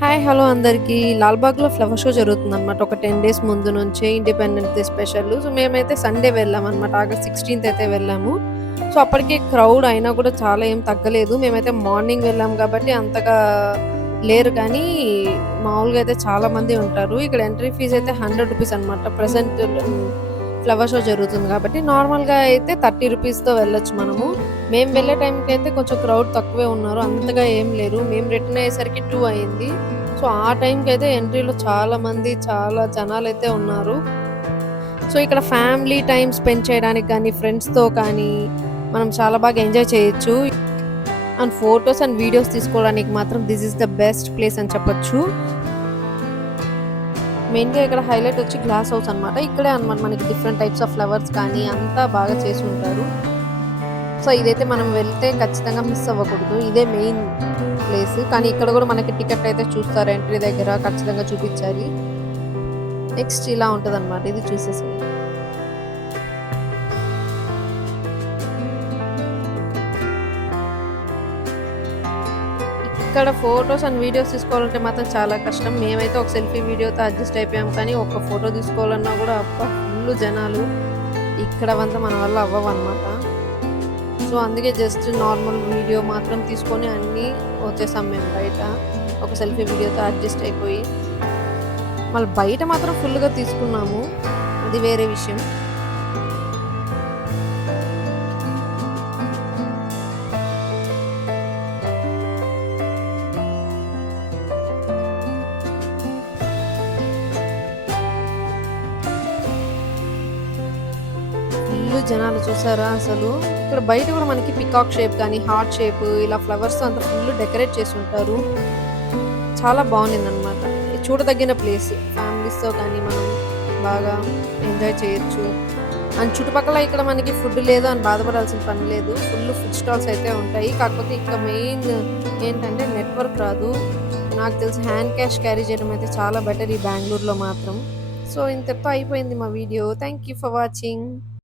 Hi! Hello అందరికీ. లాల్‌బాగ్‌లో flower show జరుగుతుందనమాట. ఒక 10 డేస్ ముందు నుంచే ఇండిపెండెన్స్ డే స్పెషల్. సో, మేమైతే సండే వెళ్ళామనమాట. ఆగస్ట్ 16థ్ అయితే వెళ్ళాము. సో, అప్పటికి క్రౌడ్ అయినా కూడా చాలా ఏం తగ్గలేదు. మేమైతే మార్నింగ్ వెళ్ళాం కాబట్టి అంతగా లేరు కానీ, మామూలుగా అయితే చాలా మంది ఉంటారు. ఇక్కడ ఎంట్రీ ఫీజ్ అయితే రూ. 100 అనమాట. ప్రెజెంట్ ఫ్లవర్ షో జరుగుతుంది కాబట్టి, నార్మల్‌గా అయితే రూ. 30తో వెళ్ళొచ్చు మనము. మేము వెళ్ళే టైంకైతే కొంచెం క్రౌడ్ తక్కువే ఉన్నారు. అంతగా ఏం లేరు. మేము రిటర్న్ అయ్యేసరికి 2 అయింది. సో, ఆ టైంకైతే ఎంట్రీలో చాలా జనాలైతే ఉన్నారు. సో, ఇక్కడ ఫ్యామిలీ టైమ్ స్పెండ్ చేయడానికి కానీ, ఫ్రెండ్స్‌తో కానీ మనం చాలా బాగా ఎంజాయ్ చేయొచ్చు. అండ్ ఫోటోస్ అండ్ వీడియోస్ తీసుకోవడానికి మాత్రం this is the best place అని చెప్పొచ్చు. మెయిన్‌గా ఇక్కడ హైలైట్ వచ్చి గ్లాస్ హౌస్ అనమాట. ఇక్కడే అనమాట మనకి డిఫరెంట్ టైప్స్ ఆఫ్ ఫ్లవర్స్ కానీ అంతా బాగా చేసి ఉంటారు. సో, ఇదైతే మనం వెళ్తే ఖచ్చితంగా మిస్ అవ్వకూడదు. ఇదే మెయిన్ ప్లేస్. కానీ ఇక్కడ కూడా మనకి టికెట్ అయితే చూస్తారు ఎంట్రీ దగ్గర. ఖచ్చితంగా చూపించాలి. నెక్స్ట్ ఇలా ఉంటదనమాట. ఇది చూసేసేయండి. ఇక్కడ ఫోటోస్ అండ్ వీడియోస్ తీసుకోవాలంటే మాత్రం చాలా కష్టం. మేమైతే ఒక సెల్ఫీ వీడియోతో అడ్జస్ట్ అయిపోయాం. కానీ ఒక ఫోటో తీసుకోవాలన్నా కూడా అబ్బా! ఫుల్లు జనాలు. ఇక్కడవంతా మన వల్ల అవ్వవన్నమాట. సో, అందుకే జస్ట్ నార్మల్ వీడియో మాత్రం తీసుకొని అన్నీ వచ్చేసాం మేము బయట. ఒక సెల్ఫీ వీడియోతో అడ్జస్ట్ అయిపోయి. మళ్ళీ బయట మాత్రం ఫుల్‌గా తీసుకున్నాము. అది వేరే విషయం. ఫుల్లు జనాలు చూసారా అసలు. ఇక్కడ బయట కూడా మనకి పికాక్ షేప్ కానీ, హార్ట్ షేప్ ఇలా ఫ్లవర్స్‌తో అంతా ఫుల్ డెకరేట్ చేసి ఉంటారు. చాలా బాగుండిందనమాట. చూడదగిన ప్లేస్. ఫ్యామిలీస్‌తో కానీ మనం బాగా ఎంజాయ్ చేయొచ్చు. అండ్ చుట్టుపక్కల ఇక్కడ మనకి ఫుడ్ లేదు అని బాధపడాల్సిన పని లేదు. ఫుల్ ఫుడ్ స్టాల్స్ అయితే ఉంటాయి. కాకపోతే ఇక్కడ మెయిన్ ఏంటంటే నెట్వర్క్ రాదు. నాకు తెలిసి హ్యాండ్ క్యాష్ క్యారీ చేయడం అయితే చాలా బెటర్ ఈ బెంగుళూరులో మాత్రం. సో, ఇంతటితో అయిపోయింది మా video. Thank you for watching.